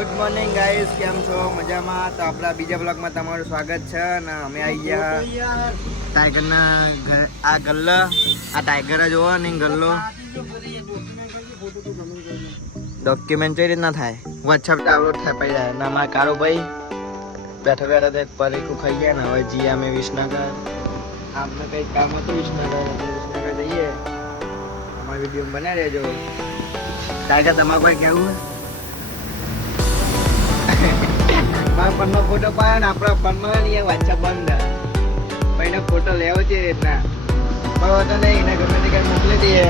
Good morning guys, કેમ છો? મજામાં? તો આપણા બીજા બ્લોગમાં તમારું સ્વાગત છે અને અમે આવી ગયા ટાઈગરના આ ગલ્લો. આ ટાઈગર જ જોવો ને ગલ્લો. ડોક્યુમેન્ટ કઈ રીતના થાય? વોટ્સઅપ ડાઉનલોડ થાય પડી જાય. ના મારા કારો ભાઈ બેઠા બેઠા પરીકું ખાઈ ગયા ને હવે જઈએ અમે વિસનગર. આપણે કંઈક કામ હતું વિસનગર જઈએ. અમારી વિડીયો બનાવી રહેજો. ટાઈગર તમારે કોઈ કહેવું? મારા ફોનનો ફોટો પાડ્યો ને આપણા ફોનમાં નહીં વોટ્સઅપ બંધ. ભાઈનો ફોટો લેવો છે રીતના બરાબર તો નહીં એને ગમે તે કંઈ મોકલી દઈએ.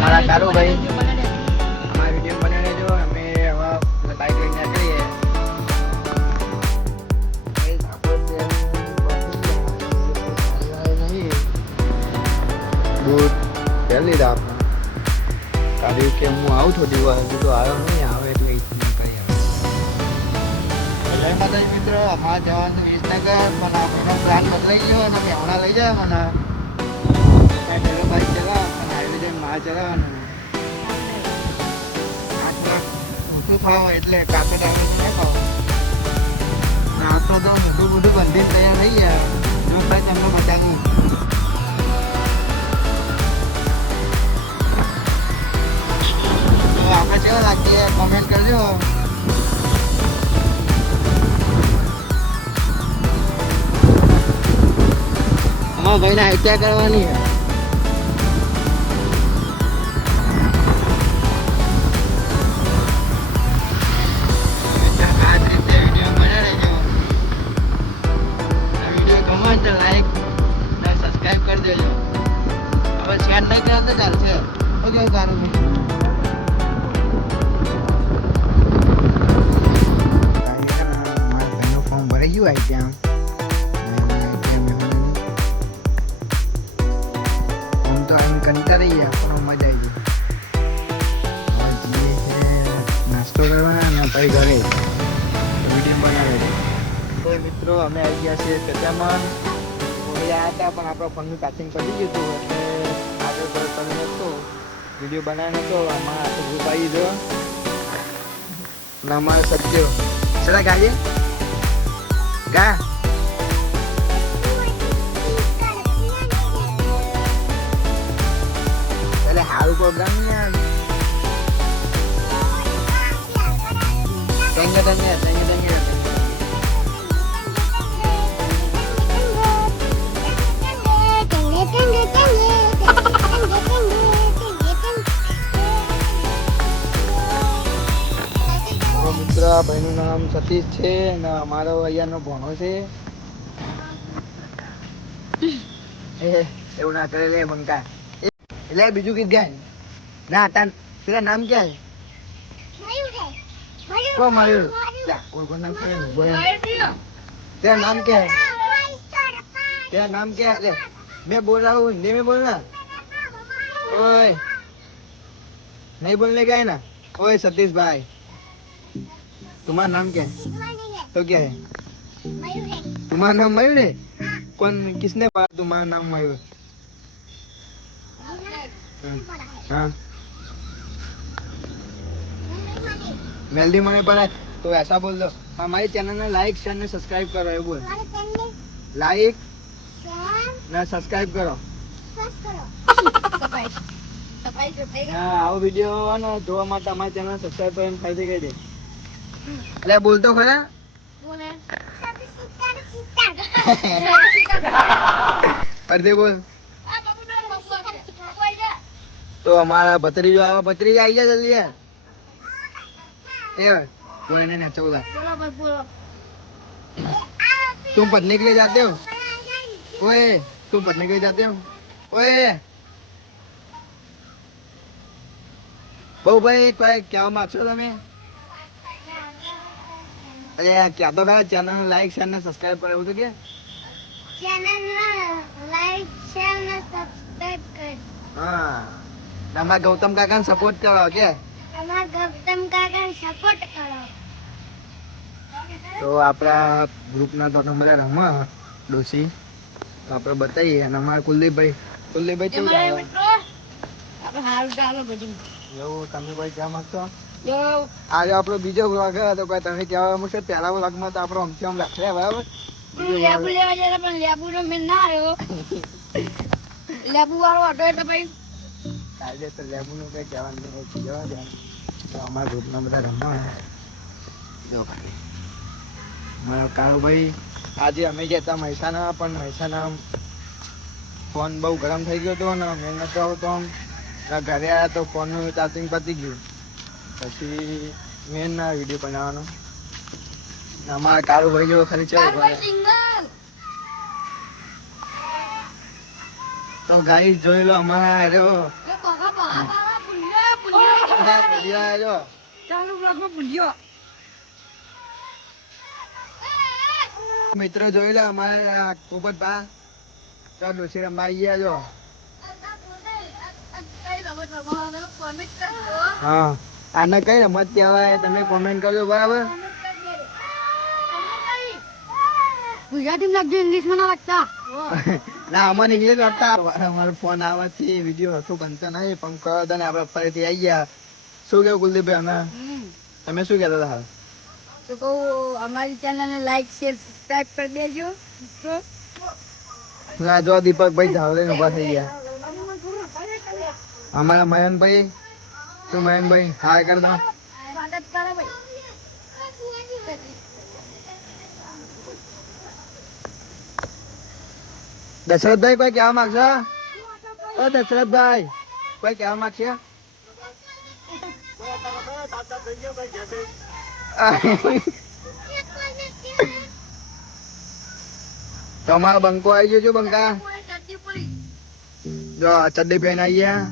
મારા કારો ભાઈ અમારા વિડીયો બનાવી લેજો. અમે હવે બાઇક લઈને નીકળીએ. બૂટ પહેરી લીધા આપણે. કાઢ્યું કે હું આવું થોડી વાર હજુ તો આવ્યો નહીં. આવે એટલે જય માતાજી મિત્રો, અમારે જવાનું વિસનગર પણ આપણો પ્લાન બદલાઈ ગયો અને હમણાં લઈ જાય મને પેલો બાઈક ચલાવ પણ હાઈવે જઈને માર ચલાવવાનું ઊંચું થાવ એટલે કાપે ટાઈમે નહીં ખાવ. આપણે તો બધું બંધીને તૈયાર થઈ ગયા. જો ભાઈ તમને મજાકું તો આપણે કેવા લાગીએ કોમેન્ટ કરજો. ભાઈને હત્યા કરવાની લાઈક સબસ્ક્રાઈબ કરી દેજો. હવે શેર નહીં કરે તો ચાલશે. ઓકે તારું મારા ભાઈનું ફોર્મ ભરાઈ ગયું આવી ત્યાં. તો એમ કંટાળી ગયા પણ મજા આવી ગઈ. નાસ્તો કરવા અને પછી ઘરે વિડીયો બનાવે છે. તો મિત્રો અમે આવી ગયા છીએ કચામાં. આવ્યા હતા પણ આપણો ફોનનું ચાર્જિંગ પતી ગયું હતું એટલે આગળ કરી નહોતો વિડીયો બનાવી નહોતો. આમાં આખું ગ્રુપ આવી ગયો અને અમારે સત્યો ચલા ગાડીએ ગા હારું પ્રોગ્રામ ને મિત્ર ભાઈનું નામ સતીશ છે અને અમારો અહીંયાનો ભણો છે. એવું ના કરે લે બંકા. એટલે બીજું ગીત ગાય ના તેરા નામ क्या है? को मयूर कौन नाम क्या है? तेरा नाम क्या है? तेरा नाम क्या है? मैं बोल रहा हूँ हिंदी में बोलना. ओए नहीं बोलने का है ना. ओए सतीश भाई तुम्हारा नाम क्या है? तो क्या है? तुम्हारा नाम मयूर है? कौन किसने कहा तुम्हारा नाम मयूर? हाँ जल्दी मने पर तो ऐसा बोल दो हमारे चैनल में लाइक शेयर ने सब्सक्राइब करो. ये बोल लाइक ना सब्सक्राइब करो. हाँ आओ वीडियो ना જોવા માટે અમારા ચેનલ સબસ્ક્રાઇબ કરીને ફાયદે કહી દે. એટલે બોલ તો ખરા બોલે ફરદે બોલ. तो हमारा भतीजा आवा. भतीजा आई जा जल्दी है. बोले नहीं अच्छा बोला. तुम पढ़ने के लिए जाते हो? ओए तुम पढ़ने के लिए जाते हो? ओए बहु भाई क्या मांगो तुम्हें? अरे क्या तो कहा चैनल लाइक शेयर ने सब्सक्राइब करे तो क्या चैनल लाइक शेयर ने सब्सक्राइब कर. हाँ हमारा गौतम काका ने सपोर्ट करो. क्या हमारा गौतम काका ने सपोर्ट करो. तो આપણા ગ્રુપના તો નંબર રમવા ડોસી તો આપણે બતાવીએ. અને અમારા કુલદીપભાઈ કેવું ચાલે? મિત્રો આપણે હાલ ચાલો બધું એવું તમે કોઈ ક્યાં માંગતો આજે આપણો બીજો વ્લોગ હતો કોઈ તમે કહેવા મૂકશો પહેલા વ્લોગમાં તો આપણો અમથી આમ લખે બરાબર લેબુ લેવા જતા પણ લેબુ નો મેં ના આવ્યો. લેબુ વાળો હતો એટલે ભાઈ આજે તો લેબુ નું કઈ કહેવાનું નહીં જવા દે તો અમારા ગ્રુપના બધા રમવા જો ખાલી મારો કાળુભાઈ આજે અમે ગયા હતા મહેસાણા પણ મહેસાણા ફોન બહુ ગરમ થઈ ગયો હતો ને મેં નતો આવતો આમ ઘરે આવ્યા તો ફોનનું ચાર્જિંગ પતી ગયું પછી મેન ના વિડીયો બનાવવાનો અમારા કાળુભાઈ જેવો ખાલી ચલો તો ગાઈ જોઈ લો અમારા મિત્રો જોઈ લો અમારા પોપટભા તો ડોસી રમવા આવી ગયા જો હા આને કઈ રમત કહેવાય તમે કોમેન્ટ કરજો બરાબર ગુજરાતી લખજો ઇંગ્લિશમાં ના લખતા. ના અમને ઇંગ્લિશ લખતા અમારો ફોન આવવાથી વિડીયો હતું બનતો નહીં પણ કહો તને આપણે ફરીથી આવી ગયા શું કેવું કુલદીપભાઈ અમે તમે શું કહેતા હતા હાલ તો કહું અમારી ચેનલને લાઈક શેર સબસ્ક્રાઇબ કરી દેજો. ના જો દીપકભાઈ ધાવલે ઉભા થઈ ગયા અમારા મયનભાઈ શું મયનભાઈ હાય કરતા સ્વાગત કરો ભાઈ. દશરથભાઈ કોઈ કહેવા માંગશો ઓ દશરથભાઈ કોઈ કહેવા માંગશે તો અમારો બંકો આવી ગયો છો બંકા જો આ ચડ્ડી પહેન આવી ગયા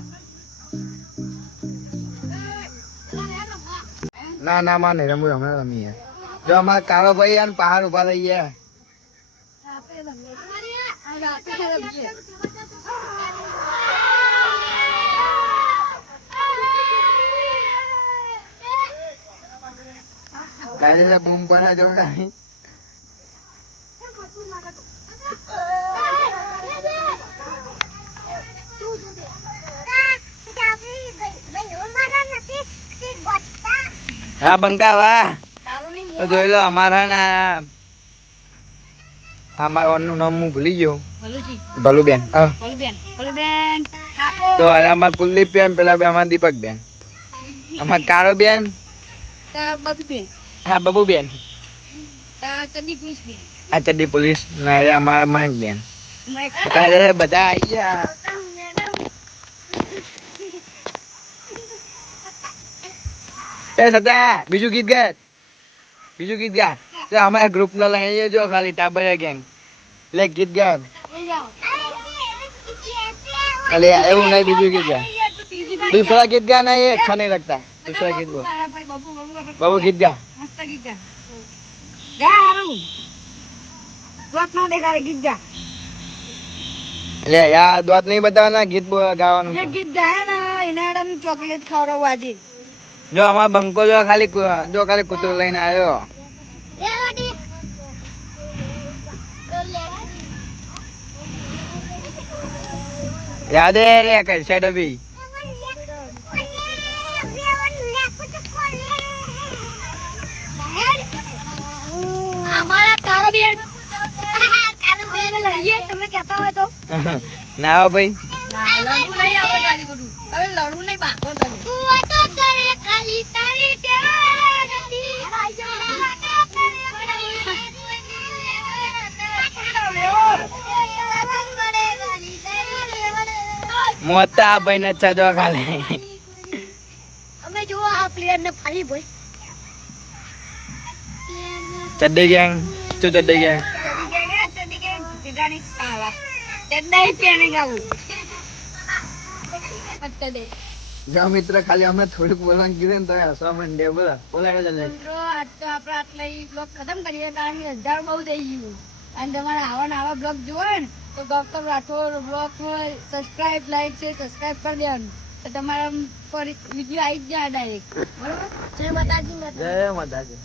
ના ના માને રમવું હમણાં રમીએ જો અમારા કાળો ભાઈ અને પહાડ ઉભા થઈ ગયા કાલે બૂમ બના જો કાઈ હા બંકા વાહ તો જોઈ લો અમારા ના અમારા નામ હું ભૂલી ગયો ભલુબેન તો અમાર કુલદીપ બેન પેલા અમારા દીપક બેન અમાર કાળો બેન હા બબુ બેન આ ચડ્ડી પોલીસ ના અમારા મહેક બેન બધા આવી ગયા એ સતા બીજું ગીત ગા અમારા ગ્રુપ નો લઈ જો ખાલી ટાબરિયા ગેંગ લે ગીત ગા અલે એવું નહીં બીજું ગીત ગા दूसरा गीत गाना ये अच्छा नहीं लगता दूसरा गीत वो बाबू गीत गा મસ્ત ગીત ગા ગા હારું વાત ના દેખાડે ગીત ગા ले यार बात नहीं बताना गीत गाવાનું જે ગીત ગાય ને એનાડમ ચોકલેટ ખવડાવવા આજે જો અમાર બંકો જો ખાલી કૂતરો લઈને આવ્યો याद है रे कैसे डबी हमारा कारो बेन लड़िए તમે કહેતા હોય તો ના આવો ભાઈ લડવું નહીં આપણે ગાડી બધું હવે લડવું નહીં બાકો તમે તું તો કરે ખાલી તારી દેવા નથી મોટા ભાઈ ને ચડો ખાલી અમે જો આ પ્લેયર ને ફાડી ભાઈ ચડ્ડી ગેંગ શું ચડ્ડી ગેંગ જો મિત્ર ખાલી અમે થોડુંક બોલવાનું કીધું ને તો હસવા માંડે બોલા મિત્રો આજ તો આપણે આટલા બ્લોગ ખતમ કરીએ કારણ કે 1000 બહુ થઈ ગયું અને તમારે આવા બ્લોગ જોવે ને તો Gautam Rathod blog subscribe like છે સબસ્ક્રાઇબ કરી દેવાનું તો તમારા પર વિડીયો આવી જ જાય ડાયરેક્ટ બરોબર જય માતાજી જય માતાજી